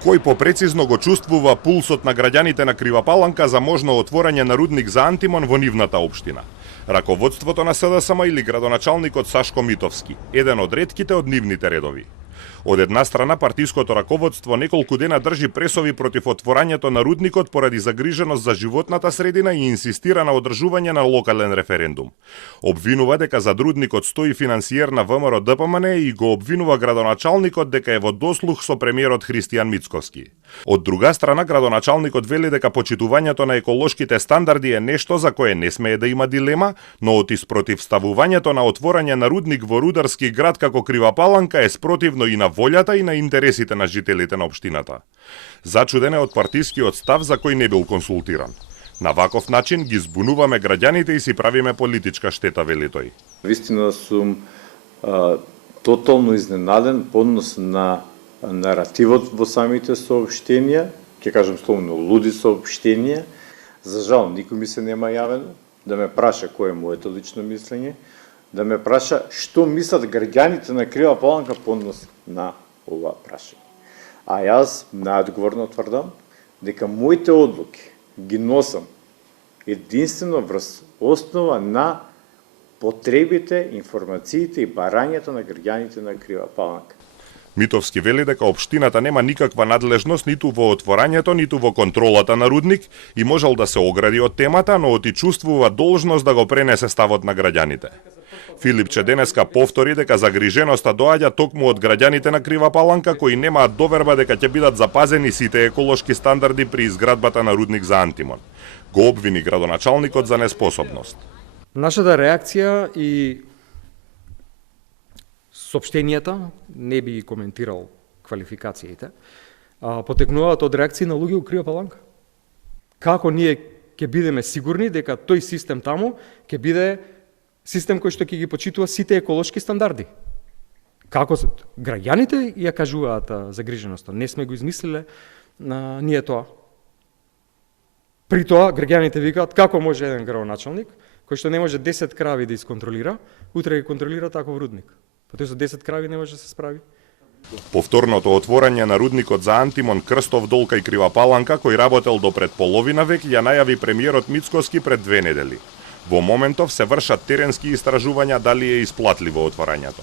Кој попрецизно го чувствува пулсот на граѓаните на Крива Паланка за можно отворање на рудник за антимон во нивната општина? Раководството на СДСМ или градоначалникот Сашко Митовски, еден од ретките од нивните редови. Од една страна, партиското раководство неколку дена држи пресови против отворањето на рудникот поради загриженост за животната средина и инсистира на одржување на локален референдум. Обвинува дека зад рудникот стои финансиер на ВМРО ДПМН и го обвинува градоначалникот дека е во дослух со премиерот Христијан Мицкоски. Од друга страна, градоначалникот вели дека почитувањето на еколошките стандарди е нешто за кое не смее да има дилема, но од испротивставувањето на отворање на рудник во рударски град како Крива Паланка е спротивно и на волјата и на интересите на жителите на општината. Зачуден е од партискиот став за кој не бил консултиран. На ваков начин ги збунуваме граѓаните и си правиме политичка штета, вели тој. Вистина сум тотално изненаден по однос на наративот во самите соопштенија, ќе кажам словно луди соопштенија. За жал, никој ми се нема јавено да ме праша кој е моето лично мислење, да ме праша што мислат граѓаните на Крива Паланка по однос на ова прашање. А јас најодговорно тврдам дека моите одлуки ги носам единствено врз основа на потребите, информациите и барањето на граѓаните на Крива Паланка. Митовски вели дека општината нема никаква надлежност ниту во отворањето, ниту во контролата на рудник и можел да се огради од темата, но оти чувствува должност да го пренесе ставот на граѓаните. Филипче денеска повтори дека загриженоста доаѓа токму од граѓаните на Крива Паланка кои немаат доверба дека ќе бидат запазени сите еколошки стандарди при изградбата на рудник за антимон. Го обвини градоначалникот за неспособност. Нашата реакција и соопштенијата, не би коментирал квалификациите, потекнуваат од реакции на луѓе у Крива Паланка. Како ние ќе бидеме сигурни дека тој систем таму ќе биде систем кој што ќе ги почитува сите еколошки стандарди? Како граѓаните ја кажуваат загриженоста, не сме го измислиле ние тоа. При тоа граѓаните викаат како може еден градоначалник кој што не може 10 крави да исконтролира, утре ги контролира таков рудник. Потоа со 10 крави не може да се справи. Повторното отворање на рудникот за антимон Крстов дол кај Крива Паланка, кој работел до пред половина век, ја најави премиерот Мицкоски пред 2 недели. Во моментов се вршат теренски истражувања дали е исплатливо отворањето.